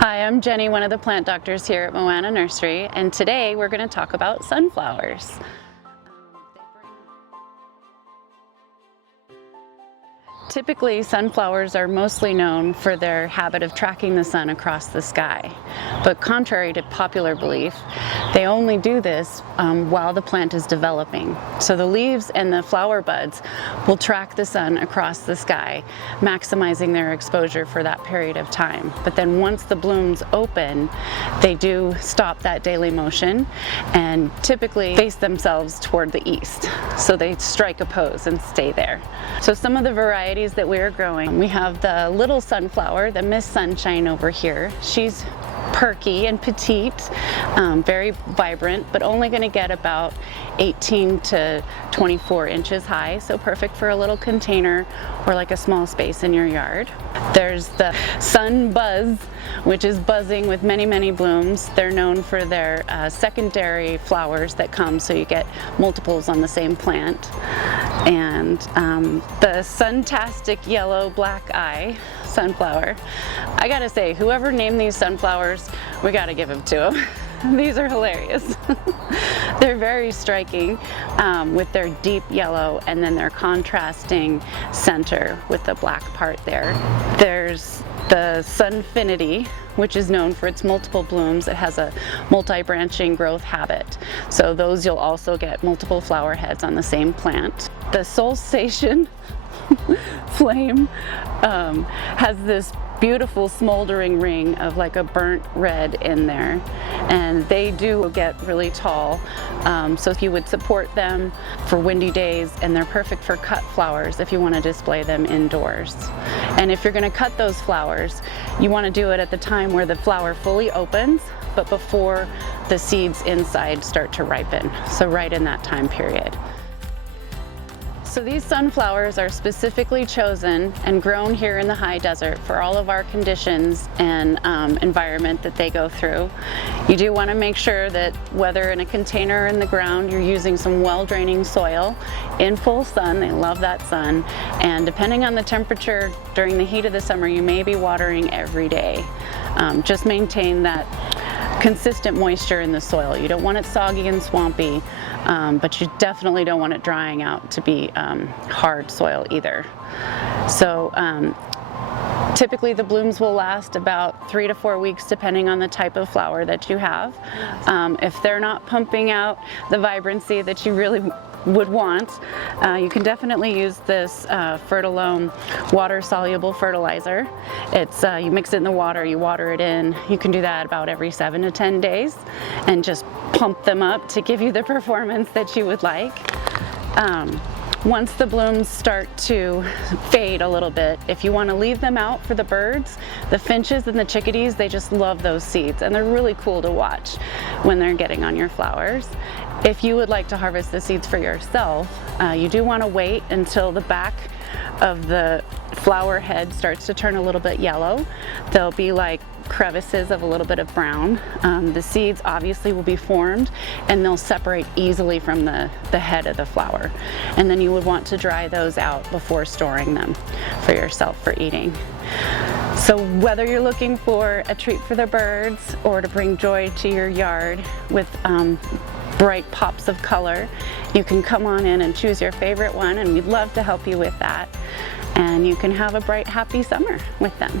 Hi, I'm Jenny, one of the plant doctors here at Moana Nursery, and today we're going to talk about sunflowers. Typically, sunflowers are mostly known for their habit of tracking the sun across the sky. But contrary to popular belief, they only do this while the plant is developing. So the leaves and the flower buds will track the sun across the sky, maximizing their exposure for that period of time. But then once the blooms open, they do stop that daily motion and typically face themselves toward the east. So they strike a pose and stay there. So some of the varieties that we are growing, we have the little sunflower, the Miss Sunshine over here. She's perky and petite, very vibrant, but only going to get about 18 to 24 inches high, so perfect for a little container or like a small space in your yard. There's the Sunbuzz, which is buzzing with many blooms. They're known for their secondary flowers that come, so you get multiples on the same plant. And the Suntastic Yellow Black Eye sunflower. I gotta say, whoever named these sunflowers, we gotta give them to them. These are hilarious. They're very striking with their deep yellow and then their contrasting center with the black part there. There's the Sunfinity, which is known for its multiple blooms. It has a multi-branching growth habit. So those you'll also get multiple flower heads on the same plant. The Solsation Flame has this beautiful smoldering ring of like a burnt red in there, and they do get really tall, so if you would support them for windy days, and they're perfect for cut flowers if you want to display them indoors. And if you're going to cut those flowers, you want to do it at the time where the flower fully opens but before the seeds inside start to ripen, so right in that time period. So these sunflowers are specifically chosen and grown here in the high desert for all of our conditions and environment that they go through. You do want to make sure that whether in a container or in the ground, you're using some well-draining soil in full sun. They love that sun. And depending on the temperature during the heat of the summer, you may be watering every day. Just maintain that consistent moisture in the soil. You don't want it soggy and swampy, but you definitely don't want it drying out to be hard soil either. So typically the blooms will last about 3 to 4 weeks depending on the type of flower that you have. If they're not pumping out the vibrancy that you really would want, you can definitely use this Fertilome water-soluble fertilizer. It's you mix it in the water, you water it in. You can do that about every 7 to 10 days and just pump them up to give you the performance that you would like. Once the blooms start to fade a little bit, if you want to leave them out for the birds, the finches and the chickadees, they just love those seeds, and they're really cool to watch when they're getting on your flowers. If you would like to harvest the seeds for yourself, you do want to wait until the back of the flower head starts to turn a little bit yellow. There'll be like crevices of a little bit of brown. The seeds obviously will be formed and they'll separate easily from the head of the flower. And then you would want to dry those out before storing them for yourself for eating. So whether you're looking for a treat for the birds or to bring joy to your yard with bright pops of color, you can come on in and choose your favorite one, and we'd love to help you with that. And you can have a bright, happy summer with them.